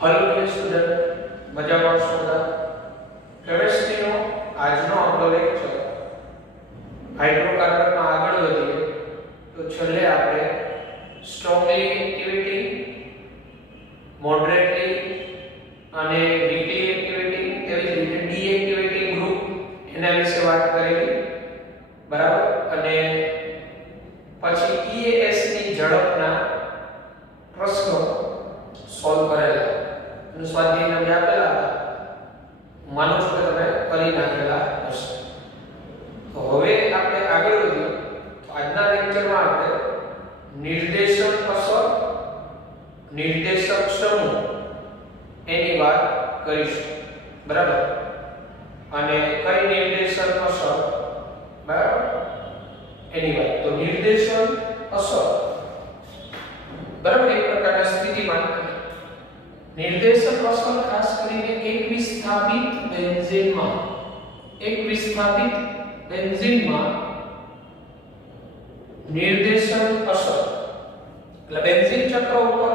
Hello dear student, मजा माणशो બધા। કેમિસ્ટ્રીનો આજનો આપણો લેક્ચર હાઇડ્રોકાર્બનમાં આગળ વધીએ તો છેલ્લે આપણે સ્ટ્રોંગલી એક્ટિવિટી, મોડરેટલી અને વીકલી એક્ટિવિટી, એવી જ રીતે ડી એક્ટિવિટી ગ્રુપ એના વિશે વાત કરેલી, બરાબર। અને પછી ઈએએસ ની ઝડપના પ્રશ્નો સોલ્વ કરેલા અને સ્વાધ્યાયના બે આપેલા હતા। માનું છું કે તમે કરી નાખેલા હશે। તો હવે આપણે આગળ વધીએ તો આજના લેક્ચરમાં આપણે નિર્દેશન અસર, નિર્દેશક સમૂહ એની વાત કરીશું, બરાબર। અને કઈ નિર્દેશન અસર, બરાબર, એની વાત। તો નિર્દેશન અસર, બરાબર, એક પ્રકારના સ્થિતિમાન નિર્દેશક અસર ખાસ કરીને એક વિસ્થાપિત બેન્ઝીનમાં નિર્દેશન અસર એટલે બેન્ઝીન ચક્ર ઉપર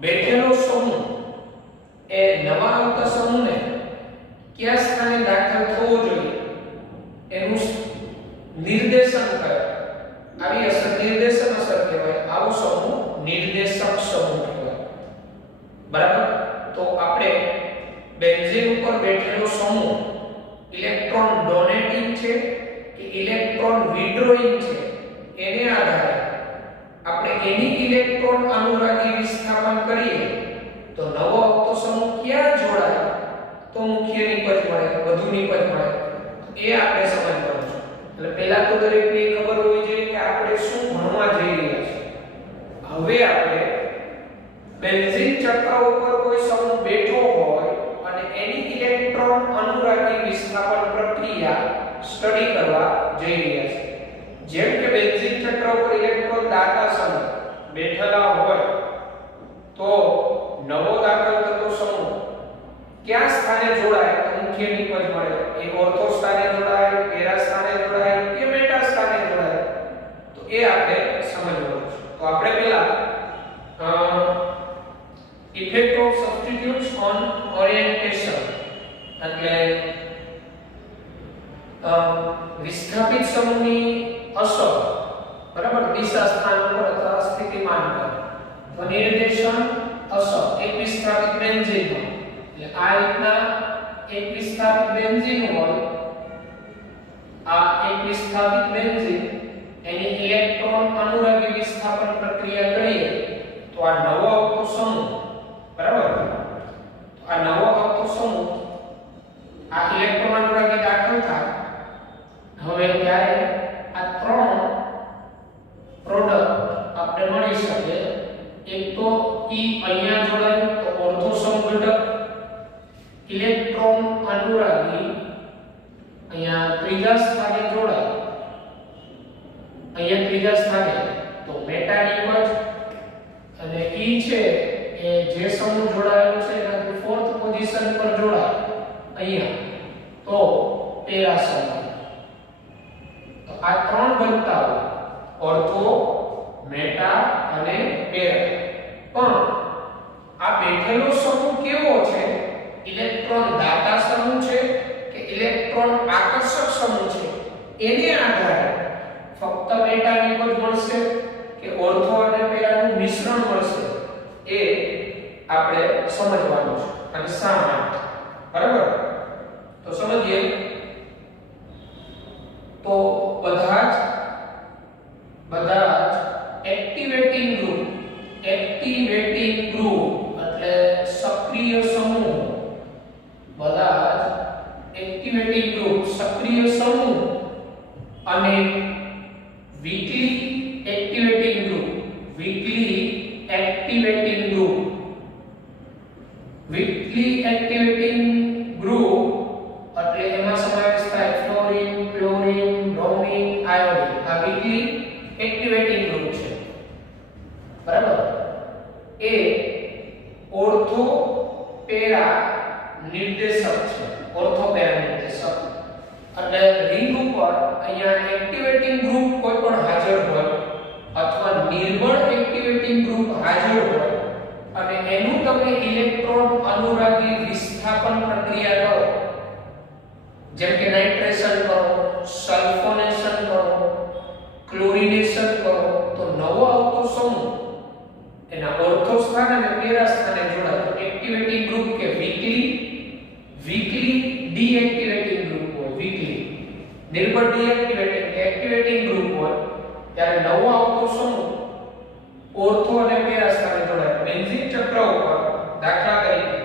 બેઠેલો સમૂહ એ નવા આવતા સમૂહને કયા સ્થાને દાખલ થવો જોઈએ એનું નિર્દેશન કરે, આવી અસર નિર્દેશન અસર કહેવાય। આવો સમૂહ નિર્દેશક સમૂહ કહેવાય, બરાબર। તો આપણે બેન્ઝીન ઉપર બેઠેલો સમૂહ ઇલેક્ટ્રોન ડોનેટિંગ છે કે ઇલેક્ટ્રોન વિડ્રોઈંગ છે એને આધારે આપણે એની ઇલેક્ટ્રોન અનુરાગી વિસ્થાપન કરીએ તો નવો આવતો સમૂહ ક્યાં જોડાય તો મુખ્ય નિપજ મળે, વધુ નિપજ મળે, એ આપણે સમજવાનું છે। એટલે પહેલા તો દરેકને ખબર હોવી જોઈએ કે આપણે શું ભણવા જઈ રહ્યા છીએ। હવે આપણે બેન્ઝીન ચક્ર ઉપર કોઈ સમૂહ બેઠો હોય અને એની ઇલેક્ટ્રોન અનુરાગી વિસ્થાપન પ્રક્રિયા સ્ટડી કરવા જઈ રહ્યા છે। જેમ કે બેન્ઝીન ચક્ર ઉપર ઇલેક્ટ્રોન દાતા સમૂહ બેઠેલા હોય તો નવો દાખલ થતો સમૂહ ક્યાં સ્થાને જોડાય તો મુખ્ય નિપજ મળે, એ ઓર્થો સ્થાને જોડાય, પેરા સ્થાને જોડાય કે મેટા સ્થાને જોડાય, તો એ આપણે સમજવાનું છે। તો આપણે પહેલા effect of substitutes on orientation એટલે વિસ્થાપિત સમૂહની અસર, બરાબર, દિશા સ્થાન પર અથવા સ્થિતિમાન પર। તો નિર્દેશન અસર એક વિસ્થાપિત બેન્ઝીન એટલે આ રીતના એક વિસ્થાપિત બેન્ઝીન હોય, આ એક વિસ્થાપિત બેન્ઝીન એની ઇલેક્ટ્રોન અનુરાગી વિસ્થાપન પ્રક્રિયા કરીએ તો આ નવો આવતો સમૂહ, બરાબર, આ નવો આવતો સમૂહ આ ઇલેક્ટ્રોન અનુરાગી દાખલ થાય। હવે ત્યારે આ ત્રણ પ્રોડક્ટ આપણે મળી શકે। એક તો ઈ અહીંયા જોડાયું તો ઓર્થો સમઘટક, ઇલેક્ટ્રોન અનુરાગી અહીંયા ત્રીજા સ્થાને જોડાય, અહીંયા ત્રીજા સ્થાને તો મેટા નિપજ, અને ઈ છે એ જે સમૂહ જોડાયેલો છે એનાથી ફોર્થ પોઝિશન પર જોડાય અહીંયા તો પેરા સમૂહ। તો આ ત્રણ બનતા હોય ઓર્થો, મેટા અને પેરા। પણ આ બેઠેલો સમૂહ કેવો છે, ઇલેક્ટ્રોન દાતા સમૂહ છે કે ઇલેક્ટ્રોન આકર્ષક સમૂહ છે એને આધારે ફક્ત મેટા નિપજ મળશે કે ઓર્થો અને પેરાનું મિશ્રણ મળશે એ આપણે સમજવાનું છે। અને શા માટે, બરાબર, તો સમજીએ। તો બધા જ એક્ટિવેટિંગ ગ્રુપ એટલે સક્રિય સમૂહ, બધા જ એક્ટિવેટિંગ ગ્રુપ સક્રિય સમૂહ અને વીકલી એક્ટિવેટિંગ ગ્રુપ એટલે એમાં સમાવેશ થાય ફ્લોરિન, ક્લોરિન, બ્રોમિન, આયોડિન। આ વીકલી એક્ટિવેટિંગ ગ્રુપ છે, બરાબર। એ ઓર્થો પેરા નિર્દેશક છે, ઓર્થો પેરા નિર્દેશક એટલે રિંગ ઉપર અહીંયા એક્ટિવેટિંગ ગ્રુપ કોઈ પણ હાજર હોય અથવા નિર્બળ એક્ટિવેટિંગ ગ્રુપ હાજર હોય અને એનું તમે ઇલેક્ટ્રોન અનુરાગી વિસ્થાપન પ્રક્રિયા કરો, જેમ કે નાઇટ્રેશન કરો, સલ્ફોનેશન કરો, ક્લોરિનેશન કરો, તો નવો આવતો સમૂહ એના ઓર્થો સ્થાન અને પેરા સ્થાને જોડાય તો એક્ટિવેટિંગ ગ્રુપ કે વીકલી ડીએક્ટિવેટિંગ ગ્રુપ હોય, વીકલી નિર્બળ એક્ટિવેટિંગ ગ્રુપ હોય ત્યારે નવો આવતો સમૂહ ઓર્થો અને પેરા સ્થાને જોડાય. બેન્ઝીન ચક્ર ઉપર દાખલા તરીકે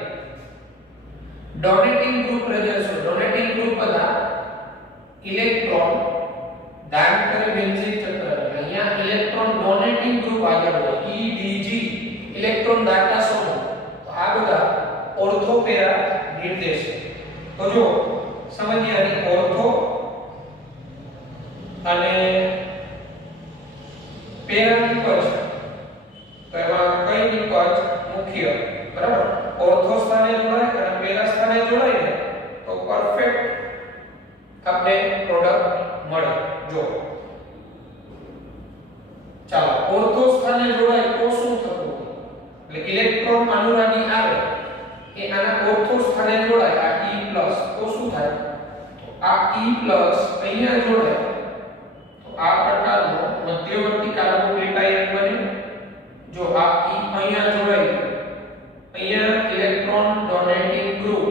ડોનેટિંગ ગ્રુપ રજે છે. ડોનેટિંગ ગ્રુપ બધા ઇલેક્ટ્રોન દાન કરે બેન્ઝીન ચક્ર. અહીંયા ઇલેક્ટ્રોન ડોનેટિંગ ગ્રુપ આગળ હોય, EDG ઇલેક્ટ્રોન દાતા સમૂહ. તો આ બધા ઓર્થો પેરા નિર્દેશ. તો જો સમજીએ આની ઓર્થો અને પેરા નિપજ. તો એમાં કઈ નિપજ મુખ્ય, બરાબર? ઓર્થો સ્થાને જોડાય અને પેરા સ્થાને જોડાય ને તો પરફેક્ટ આપણે પ્રોડક્ટ મળે. જો ચાલો ઓર્થો સ્થાને જોડાય તો શું થતું? એટલે ઇલેક્ટ્રોન અનુરાગી આવે એ આના ઓર્થો સ્થાને જોડાય આ E+ તો શું થાય? તો આ E+ અહીંયા જોડાય તો આ પ્રકારનો મધ્યવર્તી કાર્બોકેટાયન બને. જો આ E અહીંયા જોડાય, અહીંયા ઇલેક્ટ્રોન ડોનેટિંગ ગ્રુપ,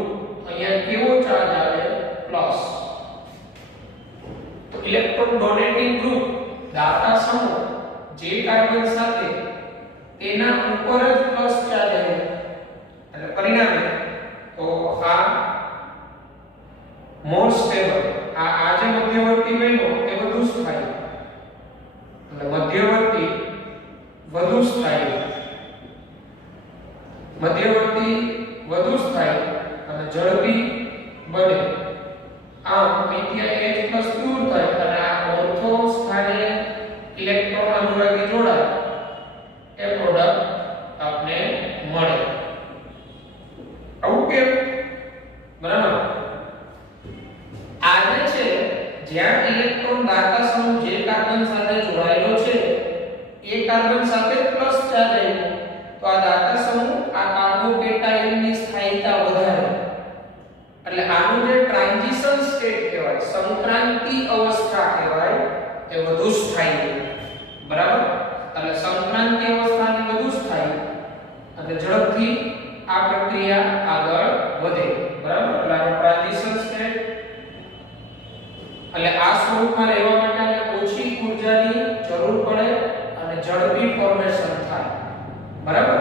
અહીંયા કેવો ચાર્જ આવે? પ્લસ. તો ઇલેક્ટ્રોન ડોનેટિંગ ગ્રુપ દાતા સમૂહ જે કાર્બન સાથે તેના ઉપર જ પ્લસ ચાર્જ આવે એટલે પરિણામે તો આ મોર સ્ટેબલ આ જે મધ્યવર્તી બન્યો એ વધુ સ્થાયી, એટલે મધ્યવર્તી વધુ સ્થાયી, મધ્યવર્તી વધુ સ્થાયી અને ઝડપી બને. આમ અહીંથી H+ દૂર થાય અને આ ઓર્થો સ્થાને ઇલેક્ટ્રોન અનુરાગી જોડાય એ પ્રોડક્ટ આપને મળે. આવું કેમ? બરાબર. આ છે જ્યાં ઇલેક્ટ્રોન દાતા સમૂહ જે કાર્બન સાથે જોડાયેલો છે એ કાર્બન સાથે પ્લસ ચાર્જ આવ્યો તો આ દાતા સમૂહ આ કાર્બોકેટાયનની સ્થાયીતા વધારે. એટલે આનું જે ટ્રાન્ઝિશન સ્ટેટ કહેવાય, સંક્રાંતિ અવસ્થા કહેવાય, એ વધુ સ્થાયી. બરાબર? એટલે સંક્રાંતિ અવસ્થાની વધુ સ્થાયી અને ઝડપથી આ પ્રક્રિયા આગળ વધે. બરાબર? એટલે આનો ટ્રાન્ઝિશન સ્ટેટ. એટલે આ સ્વરૂપમાં રહેવા માટે આને ઓછી ઊર્જાની જરૂર પડે અને ઝડપી ફોર્મેશન થાય. બરાબર?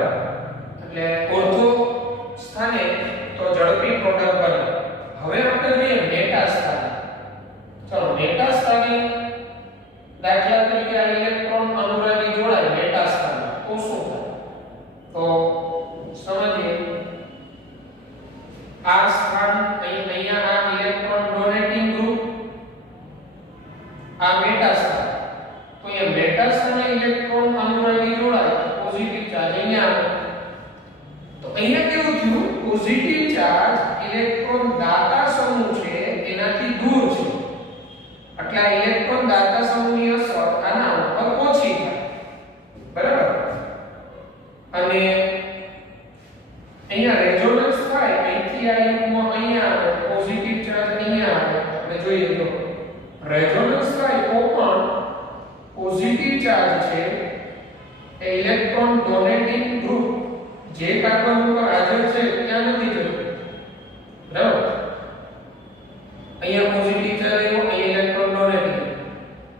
એટલે ઓર્થો સ્થાને તો ઝડપી પ્રોડક્ટ બને. હવે આપણે જોઈએ મેટા સ્થાને. ચલો મેટા સ્થાને દાખલા તરીકે આ ઇલેક્ટ્રોન અનુરાગી જોડાય મેટા સ્થાને તો શું થાય? તો સમજીએ આ સ્થાન અહીંયા આ ઇલેક્ટ્રોન ડોનેટિંગ ગ્રુપ, આ મેટા સ્થાન. તો અહીંયા મેટા સ્થાને ઇલેક્ટ્રોન અનુરાગી જોડાય પોઝિટિવ ચાર્જ અહીંયા આવે. તો અહીંયા કેવું થયું? પોઝિટિવ ચાર્જ ઇલેક્ટ્રોન દાતા સમૂહ છે એનાથી દૂર છે. એટલે આ ઇલેક્ટ્રોન દાતા સમૂહની અસર આના ઉપર ઓછી થાય. બરાબર? અને અહીંયા રેઝોનન્સ થાય, અહીંથી આ યુગ્મ અહીંયા આવે, પોઝિટિવ ચાર્જ અહીંયા આવે. આપણે જોઈએ તો રેઝોનન્સ થાય તો પણ પોઝિટિવ ચાર્જ છે એ ઇલેક્ટ્રોન ડોનેટિંગ ગ્રુપ જે કાર્બન ઉપર હાજર છે ત્યાં નથી જતો. બરાબર? અહીંયા પોઝિટિવ ચાર્જ આવ્યો, અહીંયા ઇલેક્ટ્રોન ડોનેટિંગ.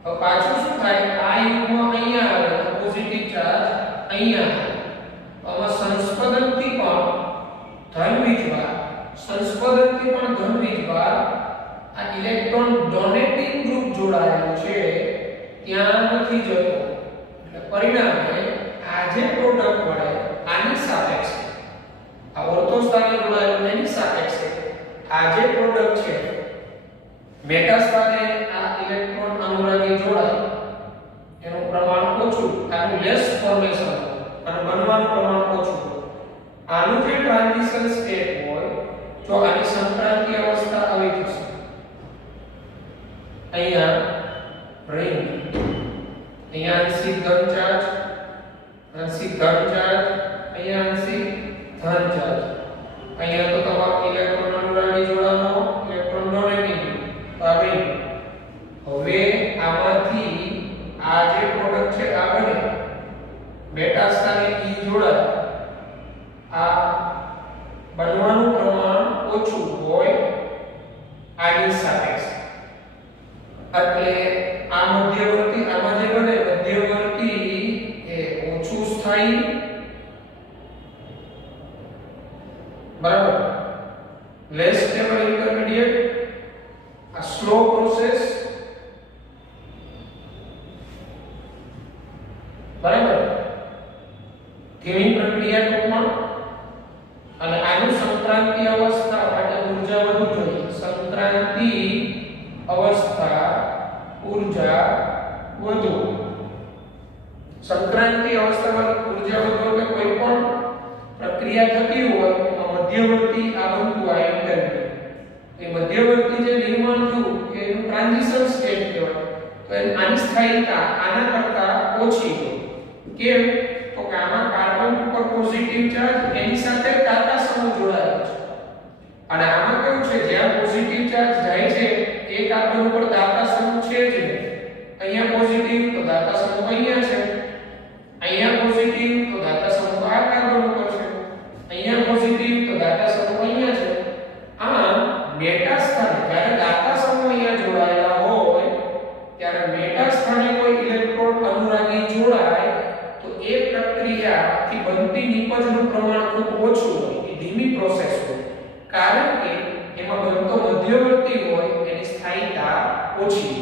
તો પાછું શું થાય? આ યુગ્મ અહીંયા આવે તો પોઝિટિવ ચાર્જ અહીંયા આવે. આમાં સંસ્પંદનથી પણ ધન વીજભાર આ ઇલેક્ટ્રોન ડોનેટિંગ ગ્રુપ જોડાયેલું છે ત્યાં નથી જતો. એટલે પરિણામે આ જે પ્રોડક્ટ મળે આની સાપેક્ષે આ ઓર્થો સ્થાને જોડાયેલું એની સાપેક્ષે આ જે પ્રોડક્ટ છે મેટા સ્થાને આ ઇલેક્ટ્રોન અનુરાગી જોડાય એનું પ્રમાણ ઓછું, આનું લેસ ફોર્મેશન અને બનવાનું પ્રમાણ ઓછું. આનું જે ટ્રાન્ઝિશન સ્ટેટ હોય જો આની સંક્રાંતિ અવસ્થા આવી થશે. અહીંયા રિંગ, અહીંયા આંશિક ધન ચાર્જ, આંશિક ધન ચાર્જ, અહીંયા આંશિક ઓછું હોય આની સાપેક્ષ. એટલે આ મધ્યવર્તી આમાં જે બને મધ્યવર્તી એ ઓછું સ્થાયી, બરાબર, લેસ સ્ટેબલ ઇન્ટરમીડિયેટ, આ સ્લો પ્રોસેસ, બરાબર, ધીમી પ્રક્રિયા ટૂંકમાં, અને આનું સંક્રાંતિ અવસ્થા માટે ઊર્જા વધુ જોઈએ. સંક્રાંતિ અવસ્થા ઊર્જા વધુ. સંક્રાંતિ અવસ્થામાં ઊર્જા વધુ એટલે કોઈ પણ પ્રક્રિયા થતી હોય એમાં મધ્યવર્તી આ બનતું આ ઇન્ટરમીડિયેટ. એ મધ્યવર્તી જે નિર્માણ થયું કે એનું ટ્રાન્ઝિશન સ્ટેટ કહેવાય. તો આની સ્થાયીતા આના કરતા ઓછી હોય. કેમ? તો કે આમાં કાર્બન ઉપર પોઝિટિવ ચાર્જ એની સાથે દાતા સમૂહ જોડાયેલો છે, અને આમાં કેવું છે જ્યાં પોઝિટિવ ચાર્જ જાય છે એ કાર્બન ઉપર દાતા સમૂહ છે જ નહીં. અહીંયા પોઝિટિવ તો દાતા સમૂહ અહીંયા છે, અહીંયા પોઝિટિવ તો દાતા સમૂહ આ કાર્બન ઉપર છે, અહીંયા પોઝિટિવ તો દાતા સમૂહ અહીંયા છે. આમ મેટા સ્થાને જ્યારે દાતા સમૂહ અહીંયા જોડાયેલા હોય ત્યારે મેટા સ્થાને કોઈ ઇલેક્ટ્રોન અનુરાગી જોડાય તો એ પ્રક્રિયાથી બનતી નિપજનું પ્રમાણ ખૂબ ઓછું હોય, એ ધીમી પ્રોસેસ હોય, કારણ કે એમાં બનતો મધ્યવર્તી હોય એની સ્થાયીતા ઓછી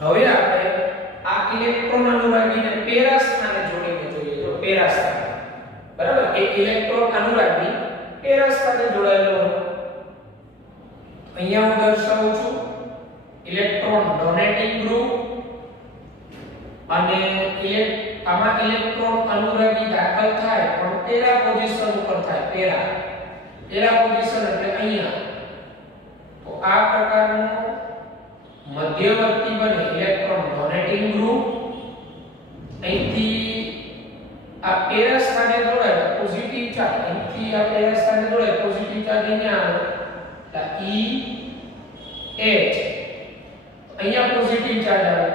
હોય. હવે આપણે આ ઇલેક્ટ્રોન અનુરાગીને પેરા સ્થાને જોડીને જોઈએ. તો પેરા સ્થાને, બરાબર, એક ઇલેક્ટ્રોન અનુરાગી પેરા સ્થાને જોડાયેલો હોય. અહીંયા હું દર્શાવું છું ઇલેક્ટ્રોન ડોનેટિંગ ગ્રુપ, અને આમાં ઇલેક્ટ્રોન અનુરાગી દાખલ થાય પણ પેરા પોઝિશન ઉપર થાય. પેરા પોઝિશન એટલે અહીંયા. તો આ પ્રકારનો મધ્યવર્તી બને ઇલેક્ટ્રોન ડોનેટિંગ ગ્રુપ. અહીંથી આ પેરા સ્થાને જોડાય પોઝિટિવ ચાર્જ, અહીંથી આ પેરા સ્થાને જોડાય પોઝિટિવ ચાર્જ અહીંયા આવે એટલે EH, અહીંયા પોઝિટિવ ચાર્જ આવે.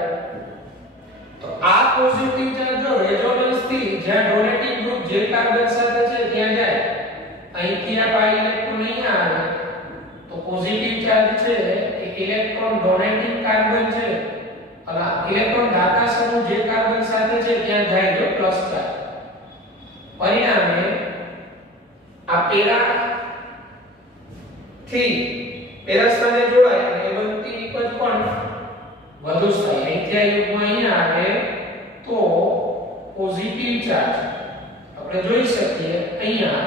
તો આ પોઝિટિવ ચાર્જ જો રેઝોનન્સ થી જ્યાં ડોનેટિંગ ગ્રુપ જે કાર્બન સાથે છે ત્યાં જાય, અહીંથી આ પાઈ ઇલેક્ટ્રોન અહીંયા આવે તો પોઝિટિવ ચાર્જ છે એ ઇલેક્ટ્રોન ડોનેટિંગ કાર્બન છે, અને ઇલેક્ટ્રોન દાતા સમૂહ જે કાર્બન સાથે છે ત્યાં જાય જો પ્લસ ચાર્જ. પરિણામે આ પેરા સ્થાને જોડાય અને બનતી નિપજ પણ વધુ સ્થાયી. અહીંથી આ યુગ્મ અહીંયા આવે તો પોઝિટિવ ચાર્જ આપણે જોઈ શકીએ અહીંયા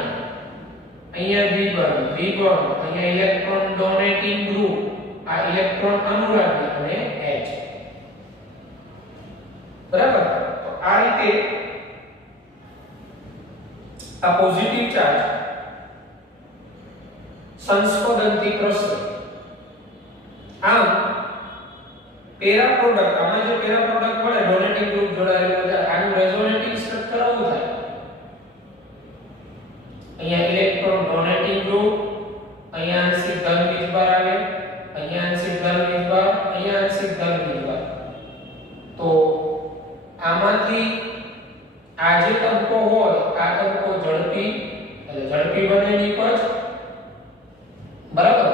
દ્વિબંધ, અહીંયા ઇલેક્ટ્રોન ડોનેટિંગ ગ્રુપ, આ ઇલેક્ટ્રોન અનુરાગી અને H, બરાબર. તો આ રીતે આ પોઝિટિવ ચાર્જ સંસ્પદનથી પ્રસરે. આમ પેરા પ્રોડક્ટ, આમાં જે પેરા પ્રોડક્ટ મળે ડોનેટિંગ ગ્રુપ જોડાયેલું છે, આનું રેઝોનેટિંગ સ્ટ્રક્ચર આવું થાય. અહીંયા ઇલેક્ટ્રોન ડોનેટિંગ ગ્રુપ, અહીંયા આંશિક ધન વીજભાર આવે, અહીંયા આંશિક ધન વીજભાર, અહીંયા આંશિક ધન વીજભાર. તો આમાંથી આ જે તબક્કો હોય આ તબક્કો ઝડપી, એટલે ઝડપી બને નિપજ, બરાબર,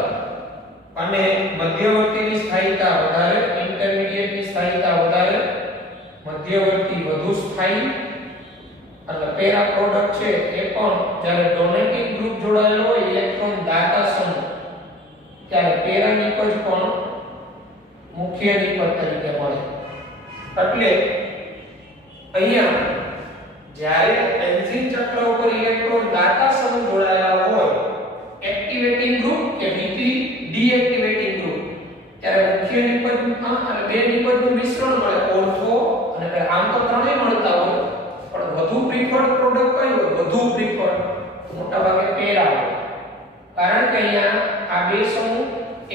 અને મધ્યવર્તીની સ્થાયીતા વધારે, ઇન્ટરમીડિયેટની સ્થાયીતા વધારે, મધ્યવર્તી વધુ સ્થાયી, અને પેરા પ્રોડક્ટ છે એ પણ જ્યારે ડોનેટિંગ ગ્રુપ જોડાયેલો હોય ઇલેક્ટ્રોન દાતા સમૂહ ત્યારે પેરા નિપજ પણ મુખ્ય નિપજ તરીકે મળે. એટલે અહીંયા જ્યારે એન્ઝીમ ચક્ર ઉપર ઇલેક્ટ્રોન દાતા સમૂહ જોડાયેલા હોય એક્ટિવેટિંગ ગ્રુપ કે ડીએક્ટિવેટિંગ ગ્રુપ, ત્યારે મુખ્ય નિપજમાં અને બે નિપજનું મિશ્રણ મળે, ઓર્થો અને આમ તો ત્રણેય મળતા હોય પણ વધુ પ્રિફર્ડ પ્રોડક્ટ કઈ હોય? વધુ પ્રિફર્ડ મોટા ભાગે પેરા હોય, કારણ કે અહીંયા આ બે સમૂહ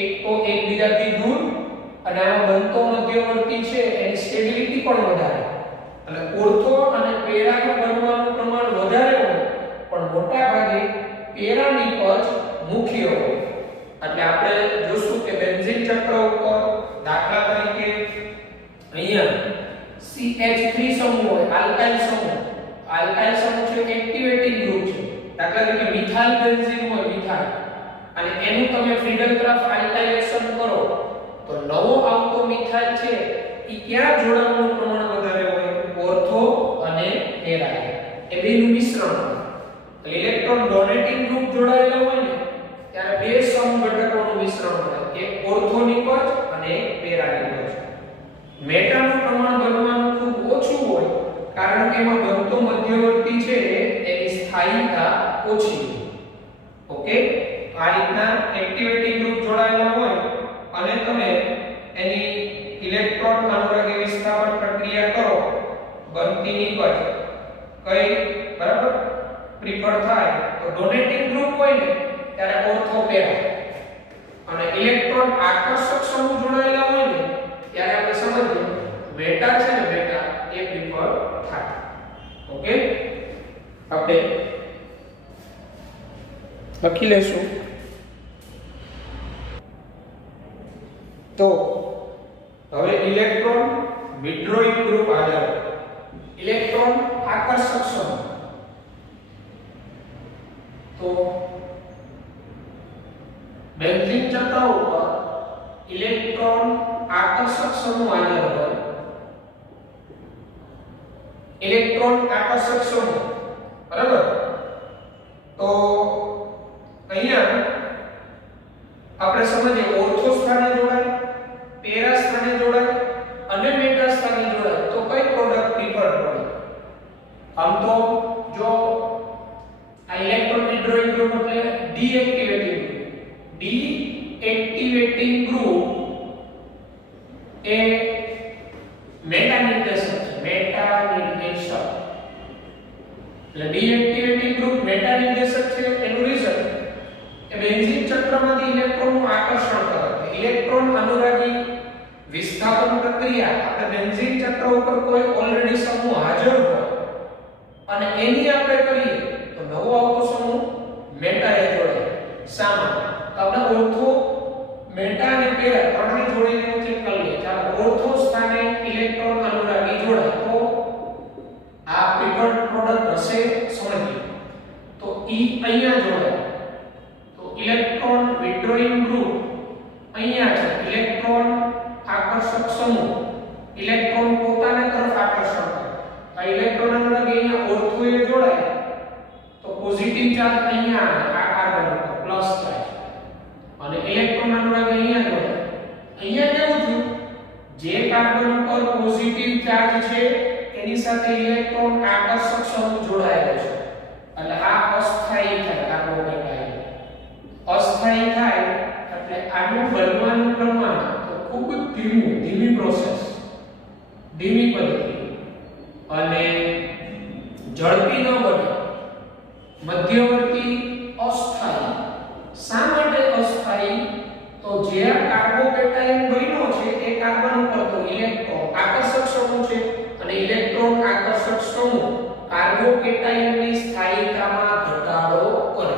એક તો એકબીજાથી દૂર અને આમાં બનતો મધ્યવર્તી છે એની સ્ટેબિલિટી પણ વધારે, અને ઓર્થો અને પેરાનું બનવાનું પ્રમાણ વધારે હોય પણ મોટા ભાગે પેરા નિપજ મુખ્ય હોય. એટલે આપણે જોશું કે બેન્ઝીન ચક્ર ઉપર દાખલા તરીકે અહીંયા CH3 સમૂહ હોય, આલ્કાઇલ સમૂહ છે એક્ટિવેટિંગ ગ્રુપ છે. દાખલા તરીકે મિથાઇલ બેન્ઝીન હોય, મિથાઇલ એનું તમે ફ્રીડમ ગ્રાફ આલ્કાઇલેશન કરો તો નવો આવતો મિથાઇલ છે ઈ ક્યાં જોડાણનું પ્રમાણ વધારે હોય ઓર્થો અને પેરા એ બેનું મિશ્રણ હોય તો ઇલેક્ટ્રોન ડોનેટિંગ ગ્રુપ જોડાયેલા હોય ને ત્યારે બે સમઘટકોનું મિશ્રણ હોય એક ઓર્થો નિપજ અને એક પેરા નિપજ મેટાનું પ્રમાણ બનવાનું ખૂબ ઓછું હોય કારણ કે એમાં બનતો મધ્યવર્તી છે એની સ્થાયીતા ઓછી હોય ઓકે આ રીતના એક્ટિવેટિંગ ગ્રુપ જોડાયેલા હોય અને તમે એની ઇલેક્ટ્રોન અનુરાગી વિસ્થાપન પ્રક્રિયા કરો બનતી નિપજ કઈ બરાબર પ્રિફર થાય તો ડોનેટિંગ ગ્રુપ હોય ને ત્યારે ઓર્થો પેરા અને ઇલેક્ટ્રોન આકર્ષક સમૂહ જોડાયેલા હોય ને ત્યારે આપણે સમજીએ મેટા છે ને મેટા એ પ્રિફર થાય ઓકે આપણે લખી લેશું તો હવે ઇલેક્ટ્રોન વિથડ્રોઈંગ ગ્રુપ હાજર ઇલેક્ટ્રોન આકર્ષક સમૂહ તો બેન્ઝીન ચક્ર ઉપર ઇલેક્ટ્રોન આકર્ષક સમૂહ હાજર હોય ઇલેક્ટ્રોન આકર્ષક સમૂહ બરાબર તો અહીંયા આપણે સમજીએ ઓર્થો સ્થાને જોડાય પેરા સ્થાને જોડાય અને મેટા સ્થાને જોડાય તો કઈ પ્રોડક્ટ પ્રિફર કરે આમ તો જો આ ઇલેક્ટ્રોન વિથડ્રોઈંગ ગ્રુપ એટલે ડીએક્ટિવેટિંગ ગ્રુપ એ મેટા નિર્દેશક છે મેટા નિર્દેશક એટલે ડીએક્ટિવેટિંગ ગ્રુપ મેટા નિર્દેશક છે એનું રીઝન એ બેન્ઝીન ચક્રમાંથી ઇલેક્ટ્રોનનું આકર્ષણ કરે છે ઇલેક્ટ્રોન અનુરાગી વિસ્થાપન પ્રક્રિયા આપણે બેન્ઝીન ચક્ર ઉપર કોઈ ઓલરેડી સમૂહ હાજર હોય અને એની આપણે કરીએ તો નવો આવતો સમૂહ મેટા એ જોડે સામા આપણે ઓર્થો મેટા અને પેરા ત્રણની જોડીને ચેક કરી લઈએ ચાલો ઓર્થો સ્થાને ઇલેક્ટ્રોન અનુરાગી જોડાય તો આ પ્રિફર્ડ પ્રોડક્ટ હશે સમજીએ તો ઈ અહીંયા જોડાય તો ઇલેક્ટ્રોન વિથડ્રોઈંગ ગ્રુપ અહીંયા છે ઇલેક્ટ્રોન આકર્ષક સમૂહ ઇલેક્ટ્રોન પોતાને તરફ આકર્ષણ કરે આ ઇલેક્ટ્રોન અનુરાગી અહીંયા ઓર્થો એ જોડાય તો પોઝિટિવ ચાર્જ અહીંયા આ કાર્બન ઉપર પ્લસ ચાર્જ અને ઇલેક્ટ્રોન અનુરાગી અહીંયા જોડાય અહીંયા કેવું થયું જે કાર્બન ઉપર પોઝિટિવ ચાર્જ છે એની સાથે ઇલેક્ટ્રોન આકર્ષક સમૂહ જોડાયેલો છે એટલે આ અસ્થાયી થાય કાર્બોકેટાયન અસ્થાયી થાય એટલે આનું બનવાનું પ્રમાણ તો ખૂબ ધીમી પ્રોસેસ ધીમી પદ્ધતિ અને ઝડપી ન બને મધ્યવર્તી અસ્થાયી શા માટે અસ્થાયી તો જે કાર્બોકેટાયન બન્યો છે એ કાર્બન ઉપર તો ઇલેક્ટ્રોન આકર્ષક સમૂહ છે અને ઇલેક્ટ્રોન આકર્ષક સમૂહ કાર્બોકેટાયનની સ્થાયીતામાં ઘટાડો કરે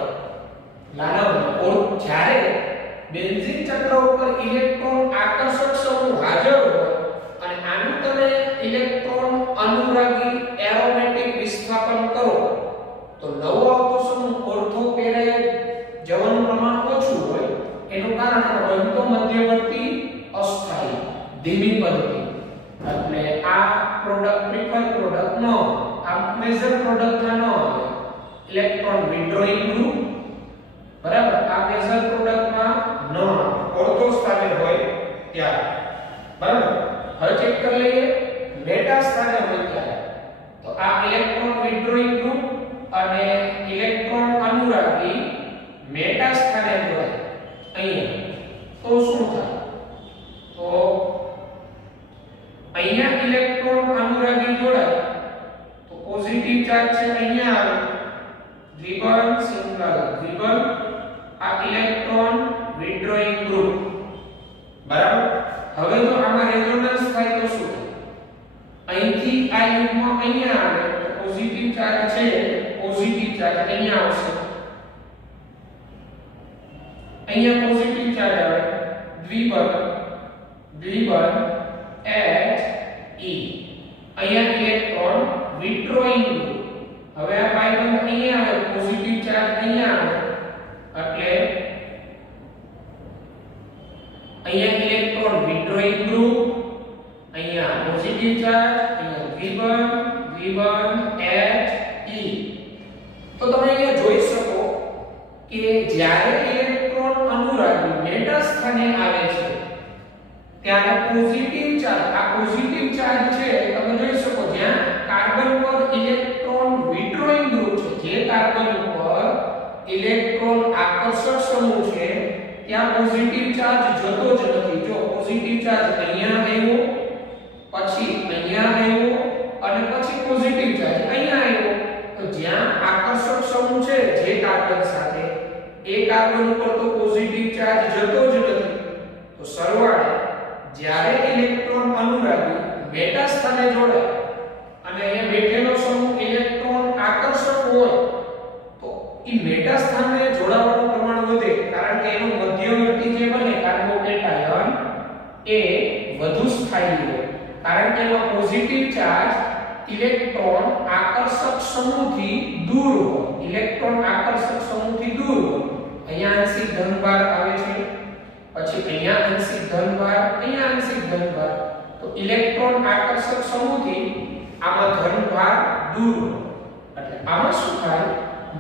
લાનવ જ્યારે બેન્ઝીન ચક્ર ઉપર ઇલેક્ટ્રોન આકર્ષક સમૂહ હાજર હોય અને આનું તમે ઇલેક્ટ્રોન અનુરાગી એરોમેટિક વિસ્થાપન કરો તો નવો આવતો સમૂહ ઓર્થો પેરાએ જવાનું પ્રમાણ ઓછું હોય એનું કારણ બનતો મધ્યવર્તી અસ્થાયી ધીમી પદ્ધતિ એટલે આ પ્રોડક્ટ પ્રિફર પ્રોડક્ટ નો આ મેજર પ્રોડક્ટ ન આવે ઇલેક્ટ્રોન વિથડ્રોઈંગ ગ્રુપ બરાબર આ મેજર પ્રોડક્ટમાં ન ઓર્થો સ્થાને હોય ત્યારે બરાબર હવે ચેક કરી લઈએ મેટા સ્થાને હોય ત્યારે તો આ ઇલેક્ટ્રોન વિથડ્રોઈંગ ગ્રુપ અને ઇલેક્ટ્રોન અનુરાગી મેટા સ્થાને જોડાય અહીંયા તો શું થાય તો અહીંયા ઇલેક્ટ્રોન અનુરાગી જોડાય તો પોઝિટિવ ચાર્જ છે અહીંયા આવે દ્વિબળ સિંગલ દ્વિબળ આ ઇલેક્ટ્રોન વિથડ્રોઈંગ ગ્રુપ બરાબર હવે જો આમાં રેઝોનન્સ થાય તો શું અહીંથી આ યુગ્મ અહીંયા આવે તો પોઝિટિવ ચાર્જ છે પોઝિટિવ ચાર્જ અહીંયા આવશે અહીંયા પોઝિટિવ ચાર્જ આવે દ્વિબળ દ્વિબળ He અહીંયા ઇલેક્ટ્રોન વિથડ્રોઈંગ ગ્રુપ હવે આ પાઇ બંધ અહીંયા આવે પોઝિટિવ ચાર્જ અહીંયા આવે એટલે તો તમે અહીંયા જોઈ શકો કે જ્યારે ઇલેક્ટ્રોન અનુરાગી મેટા સ્થાને આવે છે ત્યારે પોઝિટિવ ચાર્જ, આ પોઝિટિવ ચાર્જ છે તમે જોઈ શકો જ્યાં કાર્બન પર ઇલેક્ટ્રોન વિડ્રોઈંગ ગ્રુપ છે, જે કાર્બન પર ઇલેક્ટ્રોન આકર્ષક સમૂહ છે ત્યાં પોઝિટિવ ચાર્જ જતો જ નથી. જો પોઝિટિવ ચાર્જ અહીંયા આવ્યો, પછી અહીંયા આવ્યો અને પછી પોઝિટિવ ચાર્જ અહીંયા આવ્યો, તો જ્યાં આકર્ષક સમૂહ છે જે કાર્બન સાથે એ કાર્બન ઉપર તો પોઝિટિવ ચાર્જ જતો જ નથી. તો સરવાળે જ્યારે ઇલેક્ટ્રોન અનુરાગી મેટા સ્થાને જોડાય અને અહીંયા બેઠેલો સમૂહ ઇલેક્ટ્રોન આકર્ષક હોય તો ઈ મેટા સ્થાને જોડાવાનું પ્રમાણ વધે, કારણ કે એનો મધ્યવર્તી જે બને કાર્બોકેટાયન એ વધુ સ્થાયી હોય, કારણ કે એમાં પોઝિટિવ ચાર્જ ઇલેક્ટ્રોન આકર્ષક સમૂહથી દૂર હોય, ઇલેક્ટ્રોન આકર્ષક સમૂહથી દૂર હોય. અહીંયા આંશિક ધનભાર આવે છે, પછી અહીંયા આંશિક ધનભાર, અહીંયા આંશિક ધનભાર, તો ઇલેક્ટ્રોન આકર્ષક સમૂહથી આમાં ધનભાર દૂર હોય. એટલે આમાં શું થાય,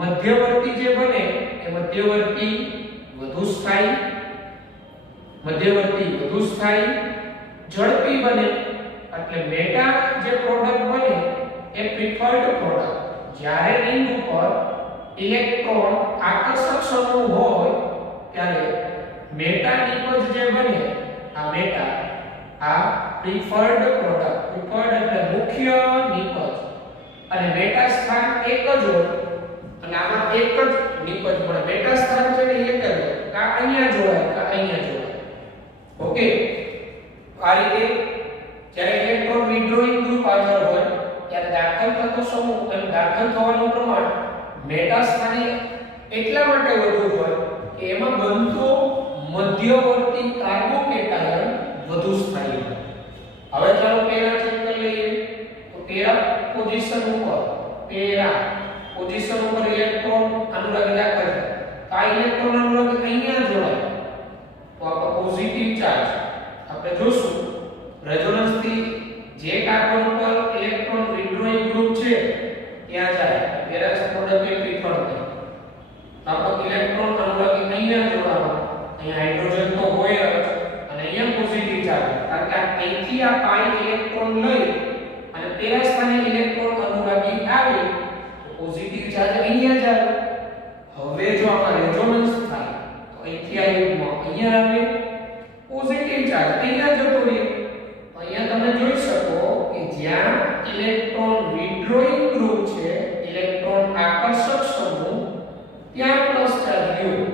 મધ્યવર્તી જે બને એ મધ્યવર્તી વધુ સ્થાયી, ઝડપી બને. એટલે મેટા જે પ્રોડક્ટ બને એ પ્રિફર્ડ પ્રોડક્ટ. જ્યારે રિંગ ઉપર ઇલેક્ટ્રોન આકર્ષક સમૂહ હોય ત્યારે મેટા નિપજ જે બને આ મેટા આ પ્રિફર્ડ પ્રોડક્ટ, પ્રિફર્ડ એટલે મુખ્ય નિપજ, અને મેટા સ્થાન એક જ હોય અને આમાં એક જ નિપજ મળે. મેટા સ્થાન છે ને એક જ હોય, કા અહીંયા જોડાય કા અહીંયા જોડાય. ઓકે, આ રીતે જ્યારે ઇલેક્ટ્રોન વિડ્રોઈંગ ગ્રુપ હાજર હોય ત્યારે દાખલ થતો સમૂહ અને દાખલ થવાનું પ્રમાણ મેટા સ્થાને એટલા માટે વધુ હોય કે એમાં બનતો મધ્યવર્તી કાર્બોકેટાયન વધુ સ્થાયી હોય. હવે ચાલો પેરા ચેક કરી લઈએ. તો પેરા પોઝિશન ઉપર ઇલેક્ટ્રોન અનુરાગી દાખલ થાય. આ ઇલેક્ટ્રોન અનુરાગી અહીંયા જોડાય તો આપણો પોઝિટિવ ચાર્જ આપણે જોશું રેઝોનન્સ થી જે કાર્બન પર ઇલેક્ટ્રોન વિડ્રોઈંગ ગ્રુપ છે ત્યાં જાય, પેરા પ્રોડક્ટ એ પ્રિફર્ડ થાય. આપણો ઇલેક્ટ્રોન અનુરાગી અહીંયા જોડાવાનો, અહીંયા હાઇડ્રોજન તો હોય જ અને અહીંયા પોઝિટિવ ચાર્જ, કારણ કે અહીંથી આ પાઈ ઇલેક્ટ્રોન લઈ અને પેરા સ્થાને ઇલેક્ટ્રોન અનુરાગી આવે તો પોઝિટિવ ચાર્જ અહીંયા જાય. હવે જો આમાં રેઝોનન્સ થાય તો અહીંથી આ યુગ્મ અહીંયા આવે, પોઝિટિવ ચાર્જ અહીંયા જતો રહે. અહીંયા તમે જોઈ શકો કે જ્યાં ઇલેક્ટ્રોન વિડ્રોઈંગ ગ્રુપ છે, ઇલેક્ટ્રોન આકર્ષક સમૂહ, ત્યાં પ્લસ ચાર્જ ગયો.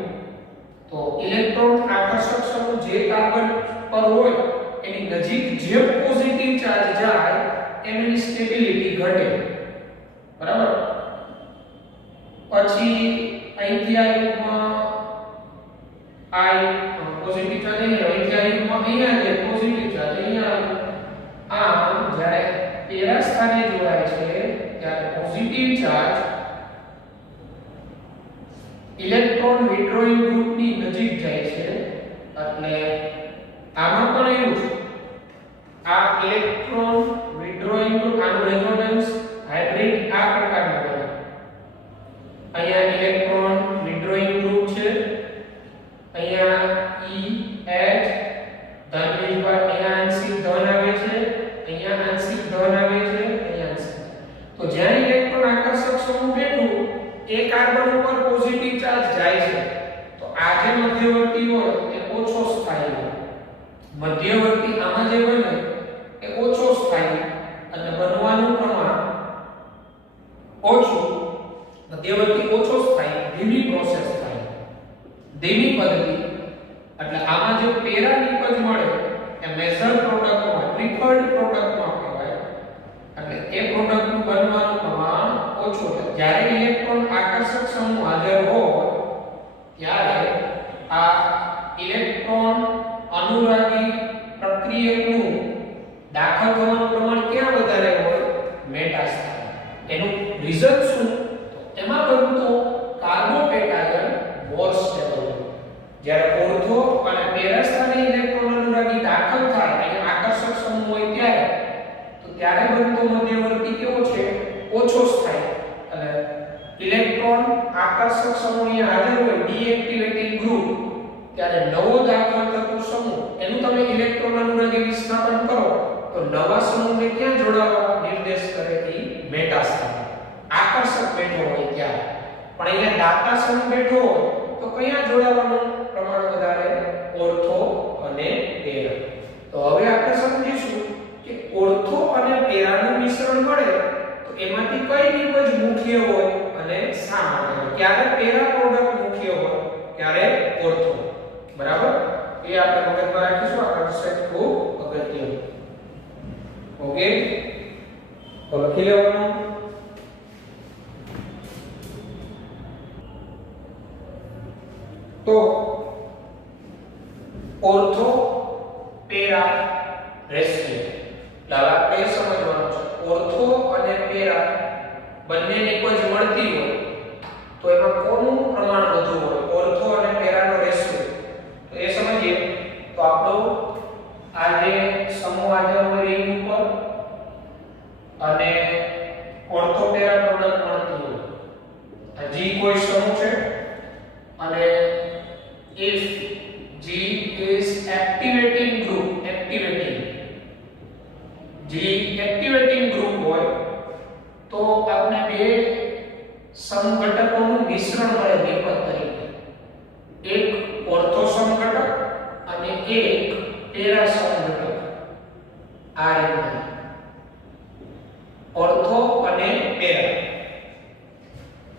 તો ઇલેક્ટ્રોન આકર્ષક સમૂહ જે કાર્બન પર હોય એની નજીક જે પોઝિટિવ ચાર્જ જાય એની સ્ટેબિલિટી ઘટે, બરાબર. પછી અહીંથી આ યુગમાં પોઝિટિવ ચાર્જ અહીંથી આ યુગમાં અહીંયા જે પોઝિટિવ ચાર્જ અહીંયા આમ જ્યારે પેરા સ્થાને જોડાય છે ત્યારે પોઝિટિવ ચાર્જ ઇલેક્ટ્રોન વિડ્રોઈંગ ગ્રુપની નજીક જાય છે. એટલે આમાં પણ એવું છે, આ ઇલેક્ટ્રોન વિડ્રોઈંગ ગ્રુપ આનું રેઝોનન્સ હાઇબ્રિડ આ પ્રકારનું બને. અહીંયા ઇલેક્ટ્રોન વિડ્રોઈંગ ગ્રુપ છે, અહીંયા EH ધન વિભાગ, અહીંયા આંશિક ધન આવે છે, અહીંયા આંશિક ધન આવે છે, અહીંયા આંશિક. તો જ્યાં ઇલેક્ટ્રોન આકર્ષક સમૂહ બેઠું એ કાર્બન ઉપર પોઝિટિવ ચાર્જ જાય છે તો આ જે મધ્યવર્તી હોય એ ઓછો સ્થાયી હોય. મધ્યવર્તી આમાં જે બને એ ઓછો સ્થાયી અને બનવાનું પ્રમાણ ઓછું. મધ્યવર્તી ઓછો સ્થાયી, ધીમી પ્રોસેસ થાય, ધીમી પદ્ધતિ. એટલે આમાં જે પેરા નિપજ મળે એ મેજર પ્રોડક્ટમાં, પ્રિફર્ડ પ્રોડક્ટમાં કહેવાય. એટલે એ પ્રોડક્ટનું બનવાનું પ્રમાણ ઓછું છે. જ્યારે ઇલેક્ટ્રોન આકર્ષક સમૂહ હાજર હોય ત્યારે આ ઇલેક્ટ્રોન અનુરાગી પ્રક્રિયકનું દાખલ થવાનું પ્રમાણ ક્યાં વધારે હોય? મેટા સ્થાને. એનું રીઝન શું? તો એમાં બનતો કાર્બોકેટાયન મોર સ્ટેબલ હોય. જ્યારે ઓર્થો અને પેરા સ્થાને ઇલેક્ટ્રોન અનુરાગી દાખલ થાય અને આકર્ષક સમૂહ હોય ત્યારે બનતો મધ્યવર્તી કેવો છે? ઓછો સ્થાયી. અને ઇલેક્ટ્રોન આકર્ષક સમૂહની હાજર હોય ડીએક્ટિવેટિંગ ગ્રુપ ત્યારે નવો દાખલ થતો સમૂહ એનું તમે ઇલેક્ટ્રોન અનુરાગી વિસ્થાપન કરો તો નવા સમૂહને ક્યાં જોડાવા નિર્દેશ કરે છે મેટાસ્થાન આકર્ષક બેઠો હોય ત્યાં પણ અહીંયા દાતા સમૂહ બેઠો હોય તો કયા જોડાવાનું પ્રમાણ વધારે ઓર્થો અને પેરા તો હવે આપણે સમજીશું કે ઓર્થો અને પેરાનું મિશ્રણ મળે તો એમાંથી કઈ નિપજ મુખ્ય હોય અને શા માટે ક્યારે પેરા પ્રોડક્ટ મુખ્ય હોય ક્યારે ઓર્થો બરાબર એ આપણે મગજમાં રાખીશું આ કન્સેપ્ટ ખૂબ અગત્યનો ઓકે તો લખી લેવાનું તો ઓર્થો પેરા રેશિયો લાલા બે સમજવાનું છે ઓર્થો અને પેરા બંને નિપજ મળતી હોય તો એમાં કોનું પ્રમાણ વધુ હોય ઓર્થો અને પેરાનો રેશિયો તો એ સમજીએ તો આપણો આ જે સમૂહ હાજર હોય રિંગ ઉપર અને ઓર્થો પેરા પ્રોડક્ટ મળતી હોય આ G કોઈ સમૂહ છે અને if G is activating group હોય તો આપણે બે સમઘટકોનું મિશ્રણ મળે નિપજ તરીકે એક ઓર્થો સમઘટક અને એક પેરા સમઘટક આ રીતે ઓર્થો અને પેરા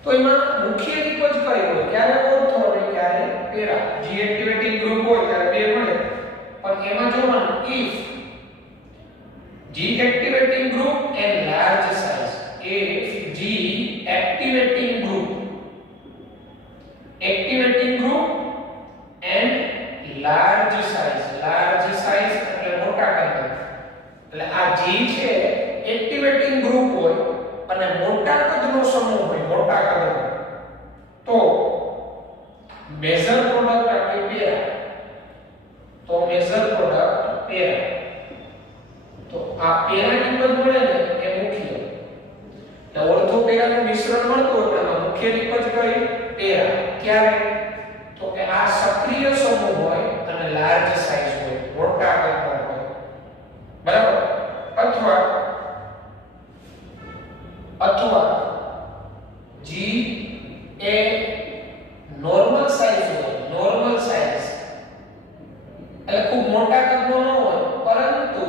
તો એમાં મુખ્ય નિપજ કઈ હોય ક્યારે ઓર્થો અને ક્યારે પેરા G એક્ટિવેટિંગ ગ્રુપ હોય ત્યારે બે મળે પણ એમાં જોવાનું if G activating group and large size if G activating group and large size એટલે મોટા કદનો એટલે આ G છે એક્ટિવેટિંગ ગ્રુપ હોય અને મોટા કદનો સમૂહ હોય મોટા કદનો તો મેજર પ્રોડક્ટ આપણે પેરા તો મેજર પ્રોડક્ટ પેરા તો આ પેરા નિપજ મળે ને એ મુખ્ય તો ઓર્થો પેરાનું મિશ્રણ મળતું હોય એમાં મુખ્ય નિપજ કઈ પેરા ક્યારે તો કે આ સક્રિય સમૂહ હોય અને લાર્જ સાઈઝ હોય મોટા કદનો હોય બરાબર અથવા G એ નોર્મલ સાઈઝ હોય એટલે ખૂબ મોટા કદનો ન હોય પરંતુ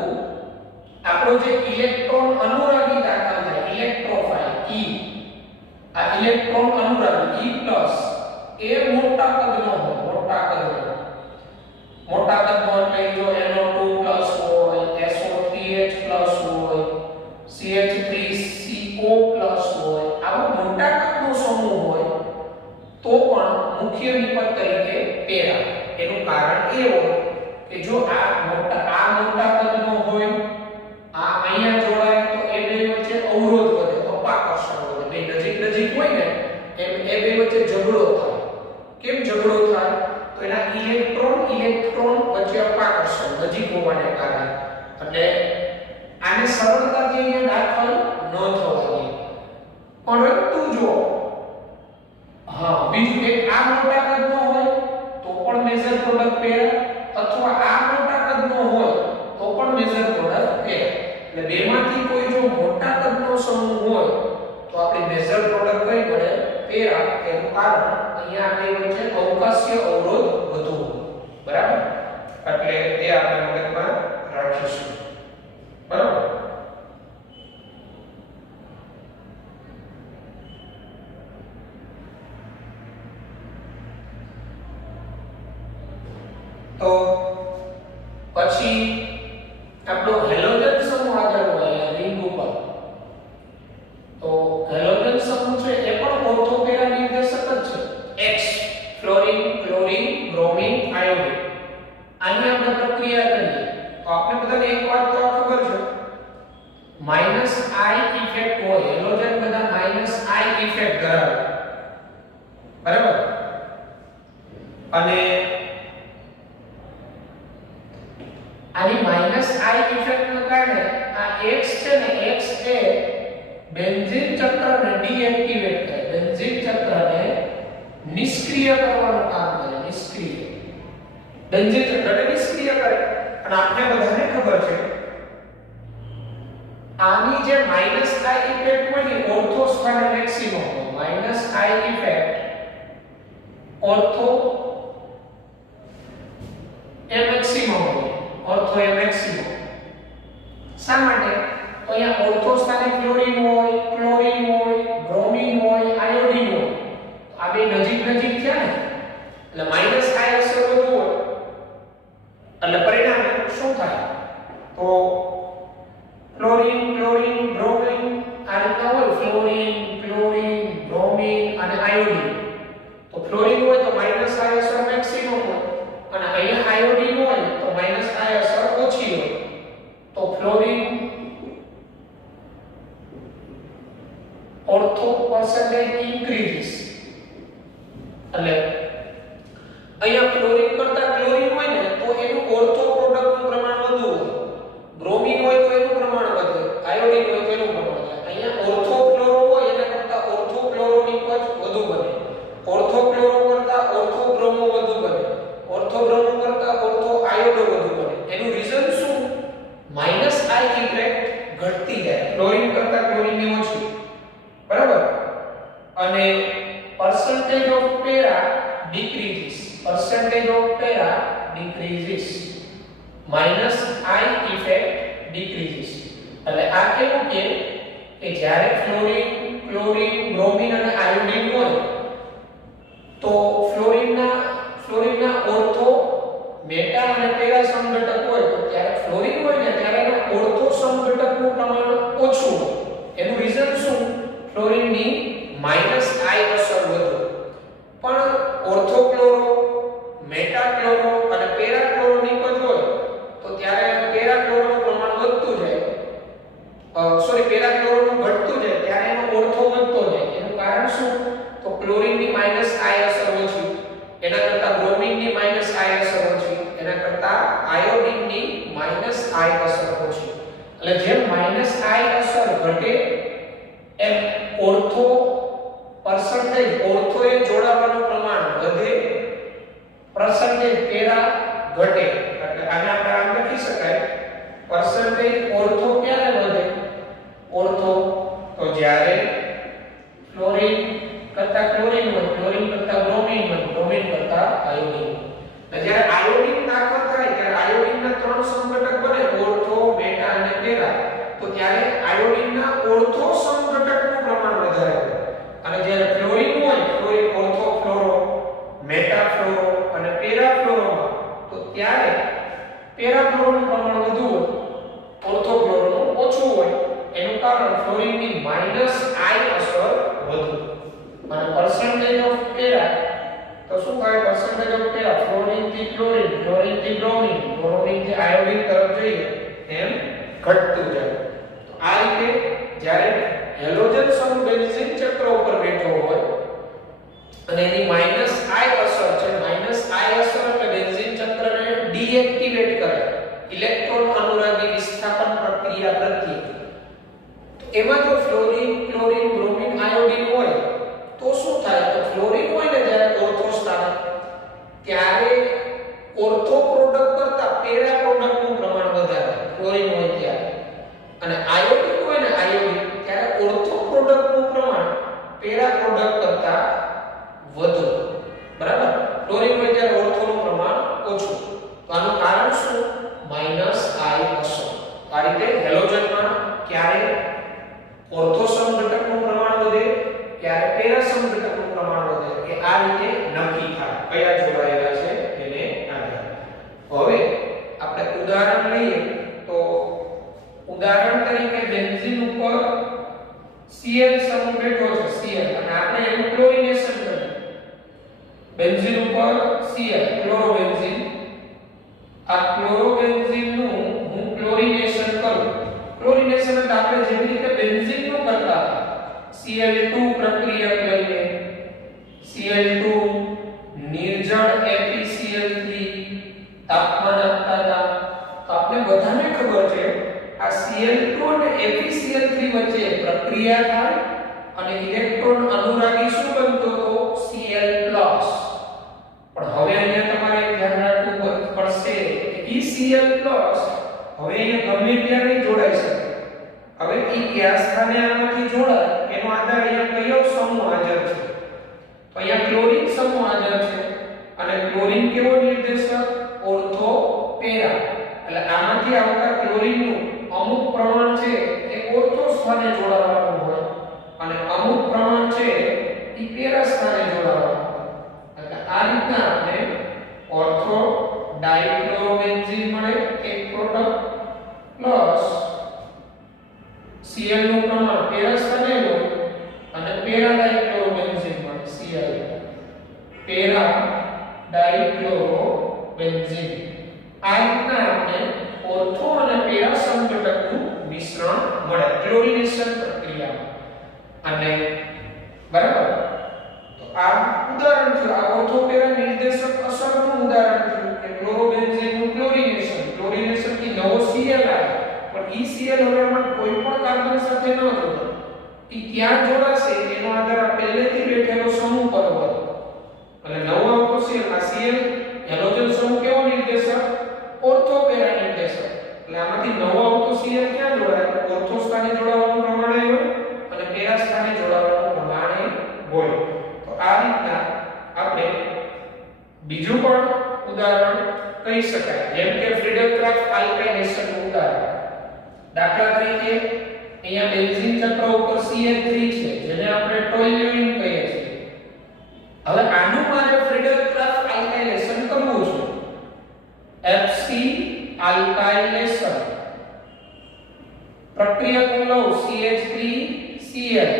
આપણો જે ઇલેક્ટ્રોન અનુરાગી દાખલ થાય ઇલેક્ટ્રોફાઇલ E આ ઇલેક્ટ્રોન અનુરાગી E+ એ મોટા કદનો હોય મોટા કદનો એટલે જો NO2+ હોય SO3H+ હોય CH3CO+ હોય આવો મોટા કદનો સમૂહ હોય તો પણ મુખ્ય નિપજ તરીકે પેરા એનું કારણ એ હોય કે જો આ મોટા કદનો હોય આ અહીંયા જોડાય તો એ બે વચ્ચે અવરોધ વધે અપાકર્ષણ વધે બે નજીક હોય ને એમ એ બે વચ્ચે ઝઘડો થાય કેમ ઝઘડો થાય તો એના ઇલેક્ટ્રોન વચ્ચે અપાકર્ષણ નજીક હોવાને કારણે એટલે આને સરળતાથી અહીંયા દાખલ ન થવા દે પરંતુ જો બીજું એક આ મોટા કદનો હોય તો પણ મેજર પ્રોડક્ટ પેરા અથવા આ મોટા કદનો હોય તો પણ મેજર પ્રોડક્ટ પેરા એટલે બેમાંથી કોઈ જો મોટા કદનો સમૂહ હોય તો આપણી મેજર પ્રોડક્ટ કઈ મળે પેરા એનું કારણ અહીંયા આપણી વચ્ચે અવકાશીય અવરોધ વધુ બરાબર એટલે એ આપણે મગજમાં રાખીશું બરાબર તો પછી આપણો હેલોજન સમૂહ આગળ હોય રિંગ ઉપર તો હેલોજન સમૂહ છે એ પણ ઓર્થો પેરા નિર્દેશક જ છે X fluorine chlorine bromine iodine આની આપણે પ્રક્રિયા કરીએ તો આપણે બધાને એક વાત તો ખબર છે -I ઇફેક્ટ હોય હેલોજન બધા -I ઇફેક્ટ ધરાવે બરાબર અને આની -I ઇફેક્ટના કારણે આ X છે ને X એ બેન્ઝીન ચક્રને ડીએક્ટિવેટ કરે બેન્ઝીન ચક્રને નિષ્ક્રિય કરવાનું કામ કરે. નિષ્ક્રિય બેન્ઝીન ચક્રને નિષ્ક્રિય કરે. અને આપણે બધાને ખબર છે આની જે માઈનસ આઈ ઇફેક્ટ હોય ને ઓર્થો સ્ક્વેર મેક્સિમમ હોય. માઈનસ આઈ ઇફેક્ટ ઓર્થો એ મેક્સિમમ હોય. ઓર્થો એ મેક્સિમમ શા માટે? તો અહીંયા ઓર્થો સ્થાને ક્લોરીન હોય, ક્લોરીન હોય, બ્રોમિન હોય, આયોડિન હોય. આ બે નજીક નજીક થયા ને એટલે માઈનસ આઈ અસર વધુ હોય. એટલે પરિણામે શું થાય? તો ક્લોરીન, ક્લોરીન, બ્રોમિન આ રીતના હોય. ફ્લોરીન, ક્લોરીન, બ્રોમિન અને આયોડિન. તો ફ્લોરીન હોય તો માઈનસ આઈ અસર મેક્સિમમ હોય અને અહીંયા આયોડિન હોય તો માઈનસ આઈ અસર ઓછી હોય. તો ફ્લોરીન ઓર્થો percentage increases. એટલે અહીંયા ક્લોરીન કરતા ક્લોરીન હોય ને તો એનું ઓર્થો પ્રોડક્ટનું પ્રમાણ વધુ હોય. બ્રોમિન હોય તો એનું પ્રમાણ વધે, આયોડિન હોય તો એનું પ્રમાણ વધે. અહીંયા ઓર્થો ક્લોરો હોય એના કરતા ઓર્થો ક્લોરોની પચ વધુ બને. ઓર્થો ક્લોરો કરતા ઓર્થો બ્રોમો વધુ બને. ઓર્થો બ્રોમો કરતા ઓર્થો આયોડો વધુ બને. એનું રીઝન શું? માઈનસ આઈ ઇફેક્ટ ઘટતી જાય. ક્લોરીન કરતા ક્લોરીન ઓછી. બરાબર? અને percentage of para decreases. Percentage of para decreases. Minus I effect decreases. એટલે આ કેવું કે જ્યારે ફ્લોરીન, ક્લોરીન, બ્રોમિન અને આયોડિન હોય તો ફ્લોરીનના ઓર્થો મેટા અને પેરા સમઘટક હોય તો ત્યારે ફ્લોરીન હોય ને ત્યારે એના ઓર્થો સમઘટકનું પ્રમાણ ઓછું હોય. એનું રીઝન શું? ફ્લોરીનની માઈનસ આઈ અસર વધુ. પણ ઓર્થોક્લોરો, મેટાક્લોરો અને પેરાક્લોરોની પદ હોય તો ત્યારે પેરાક્લોરોનું પ્રમાણ વધતું જાય. પેરાક્લોરોનું ઘટતું જાય ત્યારે એનો ઓર્થો વધતો જાય. એનું કારણ શું? તો ક્લોરીનની માઈનસ આઈ અસર ઓછી, એના કરતા બ્રોમિનની માઈનસ આઈ અસર ઓછી, એના કરતા આયોડિનની માઈનસ આઈ અસર ઓછી. એટલે જેમ માઈનસ આઈ અસર ઘટે એમ ઓર્થો percentage ઓર્થોએ જોડાવાનું પ્રમાણ વધે, percentage પેરા ઘટે. એટલે આને આપણે આમ લખી શકાય percentage ઓર્થો ક્યારે વધે? ઓર્થો તો જ્યારે ફ્લોરીન કરતા ક્લોરીન હોય, ક્લોરીન કરતા બ્રોમિન હોય, બ્રોમિન કરતા આયોડિન હોય. એટલે જ્યારે આયોડિન દાખલ થાય ત્યારે આયોડિનના ત્રણ સમઘટક બને ઓર્થો, મેટા અને પેરા. તો ત્યારે આયોડિનના ઓર્થો સમઘટકનું પ્રમાણ વધારે હોય. અને જ્યારે ફ્લોરીન હોય, fluorine ortho fluoro, meta fluoro અને પેરા ફ્લોરોમાં તો ત્યારે પેરા ફ્લોરોનું પ્રમાણ વધુ હોય, ઓર્થો ફ્લોરોનું ઓછું હોય. એનું કારણ ફ્લોરીનની માઈનસ આઈ અસર વધુ. અને percentage of para તો શું થાય? percentage of para ફ્લોરીન થી ક્લોરીન, ક્લોરીન થી બ્રોમિન, બ્રોમિન થી આયોડિન તરફ જઈએ એમ ઘટતું જાય. તો આ રીતે જ્યારે હેલોજન સમૂહ બેન્ઝીન ચક્ર ઉપર બેઠો હોય અને એની માઈનસ આઈ અસર છે, માઈનસ આઈ અસર એટલે બેન્ઝીન ચક્રને ડીએક્ટિવેટ કરે ઇલેક્ટ્રોન અનુરાગી વિસ્થાપન પ્રક્રિયા પ્રત્યે. તો એમાં જો ફ્લોરીન, ક્લોરીન, બ્રોમિન, આયોડિન હોય તો શું થાય? તો ફ્લોરીન હોય ને જ્યારે ઓર્થો સ્થાને ત્યારે ઓર્થો પ્રોડક્ટ કરતા પેરા પ્રોડક્ટનું પ્રમાણ વધારે ફ્લોરીન હોય ત્યારે. અને આયોડિન હોય ને આયોડિન ત્યારે ઓર્થો પ્રોડક્ટનું પ્રમાણ પેરા પ્રોડક્ટ કરતા વધુ. બરાબર? ફ્લોરીન હોય ત્યારે ઓર્થોનું પ્રમાણ ઓછું. તો આનું કારણ શું? માઈનસ આઈ અસર. આ રીતે હેલોજનમાં ક્યારે ઓર્થો સમઘટકનું પ્રમાણ વધે, ક્યારે પેરા સમઘટકનું પ્રમાણ વધે કે આ રીતે નક્કી થાય કયા જોડાયેલા છે એને આધારે. હવે આપણે ઉદાહરણ લઈએ તો ઉદાહરણ તરીકે બેન્ઝીન ઉપર Cl સમૂહ બેઠો છે Cl અને આપણે એનું ક્લોરિનેશન કરીએ. બેન્ઝીન ઉપર Cl ક્લોરોબેન્ઝીન. આ ક્લોરોબેન્ઝીન નું હું ક્લોરિનેશન કરું. ક્લોરિનેશન એટલે આપણે જેવી રીતે બેન્ઝીન નું કરતા Cl2 પ્રક્રિયા લઈને Cl2 નિર્જળ FeCl3 તાપમાન આપતા હતા. તો આપણે બધાને ખબર છે આ Cl2 અને FeCl3 વચ્ચે પ્રક્રિયા થાય અને ઇલેક્ટ્રોન અનુરાગી સ્થાને આમાંથી જોડાય એનો આધાર અહીંયા કયો સમૂહ હાજર છે. તો અહીંયા ક્લોરીન સમૂહ હાજર છે અને ક્લોરીન કેવો નિર્દેશક ઓર્થો પેરા, એટલે આમાંથી આવતા ક્લોરીનનું અમુક પ્રમાણ છે એ ઓર્થો સ્થાને જોડાવાનું હોય અને અમુક પ્રમાણ છે એ પેરા સ્થાને જોડાવાનું હોય. એટલે આ રીતના આપણે ઓર્થો ડાઇક્લોરોબેન્ઝીન મળે એક પ્રોડક્ટ પ્લસ Cl નું પ્રમાણ પેરા સ્થાને હોય અને પેરા ડાઇક્લોરોબેન્ઝીન મળે Cl પેરા ડાઇક્લોરોબેન્ઝીન. આ રીતના આપણે ઓર્થો અને પેરા સંઘટકનું મિશ્રણ મળે ક્લોરિનેશન પ્રક્રિયામાં. અને બરાબર, તો આ ઉદાહરણ છે, આ ઓર્થો પેરા નિર્દેશક અસરનું ઉદાહરણ છે કે ક્લોરોબેન્ઝીનનું ક્લોરિનેશન થી નવો Cl આવે, પણ ઈ Cl હવે કોઈ પણ કાર્બન સાથે ન જોડાય. ઈ ક્યાં જોડાશે એનો આધાર આ પહેલેથી બેઠેલો સમૂહ પર હોય. અને નવો આવતો Cl, આ Cl હેલોજન સમૂહ કેવો નિર્દેશક ઓર્થો પેરા નિર્દેશક. એટલે આમાંથી નવો આવતો Cl ક્યાં જોડાય ઓર્થો સ્થાને જોડાવાનું પ્રમાણે હોય અને પેરા સ્થાને જોડાવાનું પ્રમાણે હોય. તો આ રીતના આપણે બીજું પણ ઉદાહરણ કહી શકાય, જેમ કે ફ્રીડલક્રાફ્ટ આલ્કાઇનેશનનું ઉદાહરણ. દાખલા તરીકે અહીંયા બેન્ઝીન ચક્ર ઉપર CH3 છે જેને આપણે ટોલ્યુઇન કહીએ છીએ. હવે આનું મારે ફ્રીડલક્રાફ્ટ આલ્કાઇનેશન કરવું છે, FC આલ્કાઇલેશન પ્રક્રિયા હું લઉં CH3Cl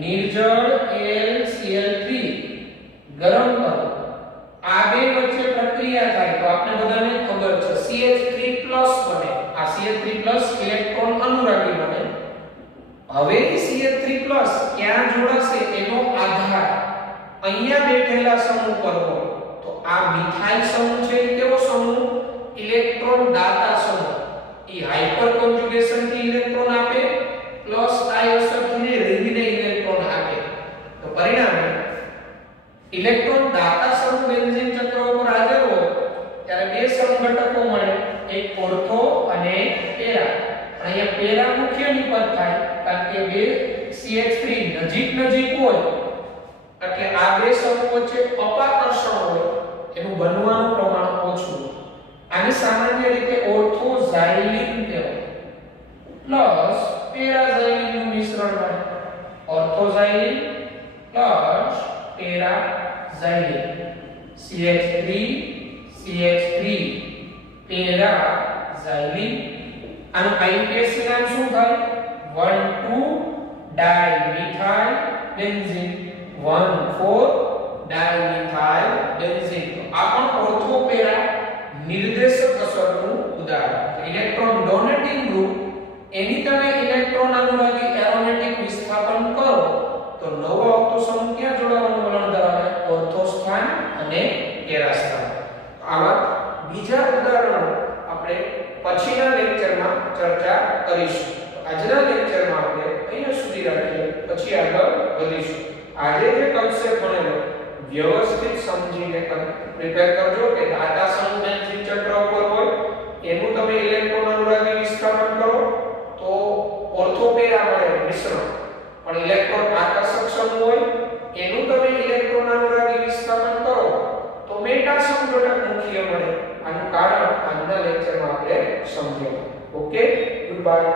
નિર્જળ AlCl3 ગરમ કરો, આ બે વચ્ચે પ્રક્રિયા થાય તો આપણે બધાને ખબર છે CH3+ બને. આ CH3+ ઇલેક્ટ્રોન અનુરાગી બને. હવે CH3+ ક્યાં જોડાશે એનો આધાર અહીંયા બેઠેલા સમૂહ પર હોય. તો આ મિથાઇલ સમૂહ છે એ કેવો સમૂહ ઇલેક્ટ્રોન દાતા સમૂહ. ઈ હાઇપર કોન્જુગેશન થી ઇલેક્ટ્રોન આપે પ્લસ આ અસરથી રિંગને ઇલેક્ટ્રોન આપે. તો પરિણામે ઇલેક્ટ્રોન દાતા સમૂહ બેન્ઝીન ચક્ર ઉપર હાજર હોય ત્યારે બે સંઘટકો મળે, એક ઓર્થો અને પેરા. અહીંયા પેરા મુખ્ય નિપજ થાય કારણ કે બે CH3 નજીક હોય એટલે આ બે સમૂહ વચ્ચે અપાકર્ષણ હોય, એનું બનવાનું પ્રમાણ ઓછું હોય. આને સામાન્ય રીતે ઓર્થોઝાઇલિન કહેવાય પ્લસ પેરાઝાઇલિનનું મિશ્રણ મળે. ઓર્થોઝાઇલિન પ્લસ પેરાઝાઇલિન CH3 પેરાઝાઇલિન. આનું IUPAC નામ શું થાય 1,2 ડાઇમિથાઇલ બેન્ઝીન 1,4 ડાઇમિથાઇલ બેન્ઝીન. તો આ પણ ઓર્થો પેરા નિર્દેશક અસરનું ઉદાહરણ. ઇલેક્ટ્રોન ડોનેટિંગ ગ્રુપ એની તમે ઇલેક્ટ્રોન અનુરાગી એરોમેટિક વિસ્થાપન કરો તો નવો આવતો સમૂહ ક્યાં જોડાવાનું વલણ ધરાવે ઓર્થો સ્થાન અને પેરા સ્થાન. આવા બીજા ઉદાહરણો આપણે પછીના લેક્ચરમાં ચર્ચા કરીશું. આજના લેક્ચરમાં આપણે અહીંયા સુધી રાખીએ, પછી આગળ વધીશું. આજે જે કન્સેપ્ટ ભણેલો વ્યવસ્થિત સમજીને પ્રિપેર કરજો કે દાતા સમૂહ બેન્ઝીન ચક્ર ઉપર હોય એનું તમે ઇલેક્ટ્રોન અનુરાગી વિસ્થાપન કરો તો ઓર્થો પેરા મળે મિશ્રણ, પણ ઇલેક્ટ્રોન આકર્ષક સમૂહ હોય એનું તમે ઇલેક્ટ્રોન અનુરાગી વિસ્થાપન કરો તો મેટા સંઘટક મુખ્ય મળે. આનું કારણ આજના લેક્ચરમાં આપણે સમજ્યું. Okay, good bye.